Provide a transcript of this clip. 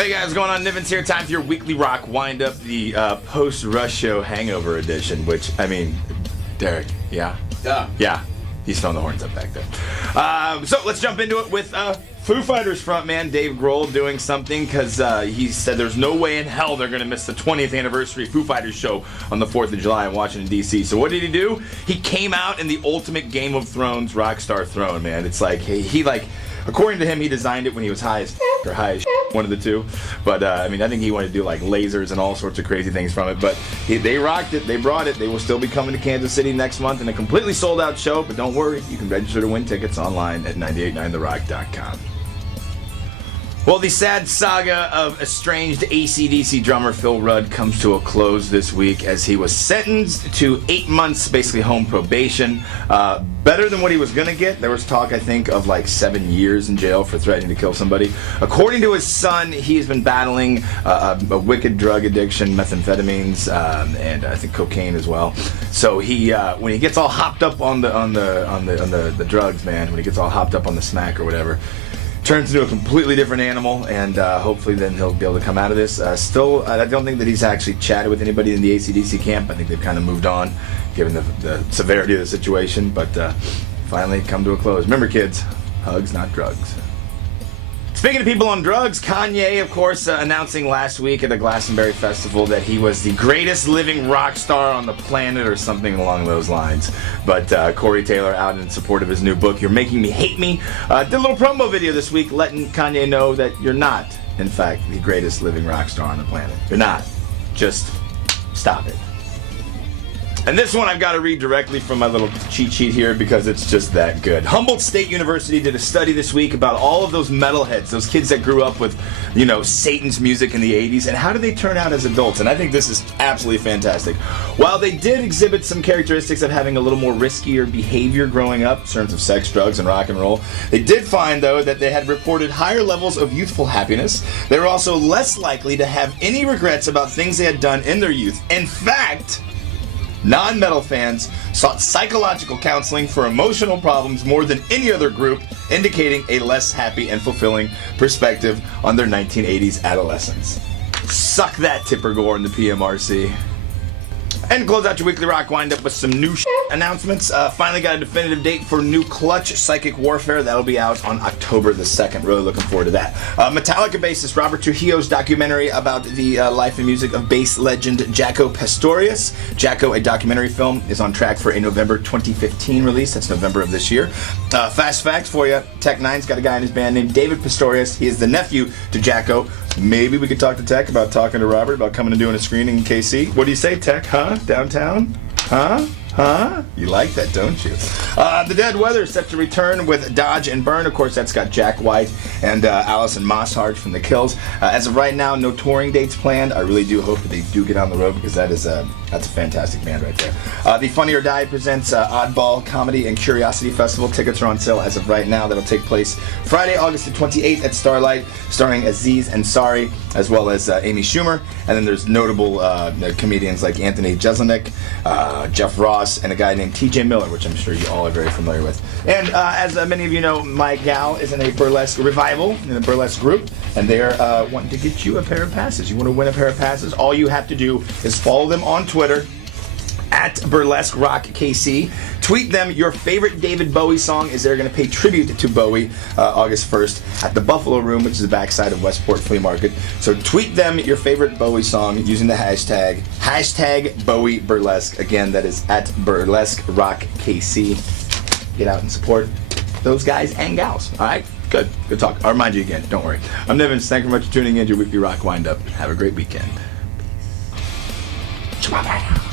Hey guys, what's going on? Nivens here. Time for your weekly rock wind-up, the post-Rush Show hangover edition, which, I mean, Derek, yeah? Yeah. He's throwing the horns up back there. So let's jump into it with Foo Fighters frontman Dave Grohl doing something, because he said there's no way in hell they're going to miss the 20th anniversary Foo Fighters show on the 4th of July in Washington, D.C. So what did he do? He came out in the ultimate Game of Thrones rockstar throne, man. It's like, he according to him, he designed it when he was high as or high as one of the two. But, I mean, I think he wanted to do, like, lasers and all sorts of crazy things from it. But they rocked it. They brought it. They will still be coming to Kansas City next month in a completely sold-out show. But don't worry. You can register to win tickets online at 989therock.com. Well, the sad saga of estranged AC/DC drummer Phil Rudd comes to a close this week as he was sentenced to 8 months, basically home probation. Better than what he was going to get. There was talk, I think, of like 7 years in jail for threatening to kill somebody. According to his son, he's been battling a wicked drug addiction, methamphetamines, and I think cocaine as well. So he, when he gets all hopped up on the drugs, man, when he gets all hopped up on the smack or whatever, turns into a completely different animal, and hopefully then he'll be able to come out of this. Still, I don't think that he's actually chatted with anybody in the AC/DC camp. I think they've kind of moved on, given the severity of the situation, but finally come to a close. Remember, kids, hugs, not drugs. Speaking of people on drugs, Kanye, of course, announcing last week at a Glastonbury festival that he was the greatest living rock star on the planet or something along those lines. But Corey Taylor, out in support of his new book, You're Making Me Hate Me, did a little promo video this week letting Kanye know that you're not, in fact, the greatest living rock star on the planet. You're not. Just stop it. And this one I've got to read directly from my little cheat sheet here because it's just that good. Humboldt State University did a study this week about all of those metalheads, those kids that grew up with, you know, Satan's music in the 80s, and how do they turn out as adults? And I think this is absolutely fantastic. While they did exhibit some characteristics of having a little more riskier behavior growing up in terms of sex, drugs, and rock and roll, they did find, though, that they had reported higher levels of youthful happiness. They were also less likely to have any regrets about things they had done in their youth. In fact, non-metal fans sought psychological counseling for emotional problems more than any other group, indicating a less happy and fulfilling perspective on their 1980s adolescence. Suck that, Tipper Gore and the PMRC. And close out your weekly rock wind-up with some new announcements. Finally got a definitive date for new Clutch Psychic Warfare. That'll be out on October the 2nd. Really looking forward to that. Metallica bassist Robert Trujillo's documentary about the life and music of bass legend Jaco Pastorius. Jaco, a documentary film, is on track for a November 2015 release. That's November of this year. Fast facts for you. Tech Nine's got a guy in his band named David Pastorius. He is the nephew to Jaco. Maybe we could talk to Tech about talking to Robert about coming and doing a screening in KC. What do you say, Tech? Huh? Downtown? Huh? You like that, don't you? The Dead Weather is set to return with Dodge and Burn. Of course, that's got Jack White and Alison Mosshart from The Kills. As of right now, no touring dates planned. I really do hope that they do get on the road because that's a fantastic band right there. The Funny or Die presents Oddball Comedy and Curiosity Festival. Tickets are on sale as of right now. That'll take place Friday, August the 28th at Starlight, starring Aziz Ansari as well as Amy Schumer. And then there's notable comedians like Anthony Jeselnik, Jeff Ross, and a guy named TJ Miller, which I'm sure you all are very familiar with. And as many of you know, my gal is in a burlesque revival, in a burlesque group, and they're wanting to get you a pair of passes. You want to win a pair of passes? All you have to do is follow them on Twitter at Burlesque Rock KC. Tweet them your favorite David Bowie song, as they're going to pay tribute to Bowie August 1st at the Buffalo Room, which is the backside of Westport Flea Market. So tweet them your favorite Bowie song using the hashtag Bowie Burlesque. Again, that is at Burlesque Rock KC. Get out and support those guys and gals. All right? Good talk. I'll remind you again. Don't worry. I'm Nivens. Thank you very much for tuning in to your weekly rock wind-up. Have a great weekend. Peace.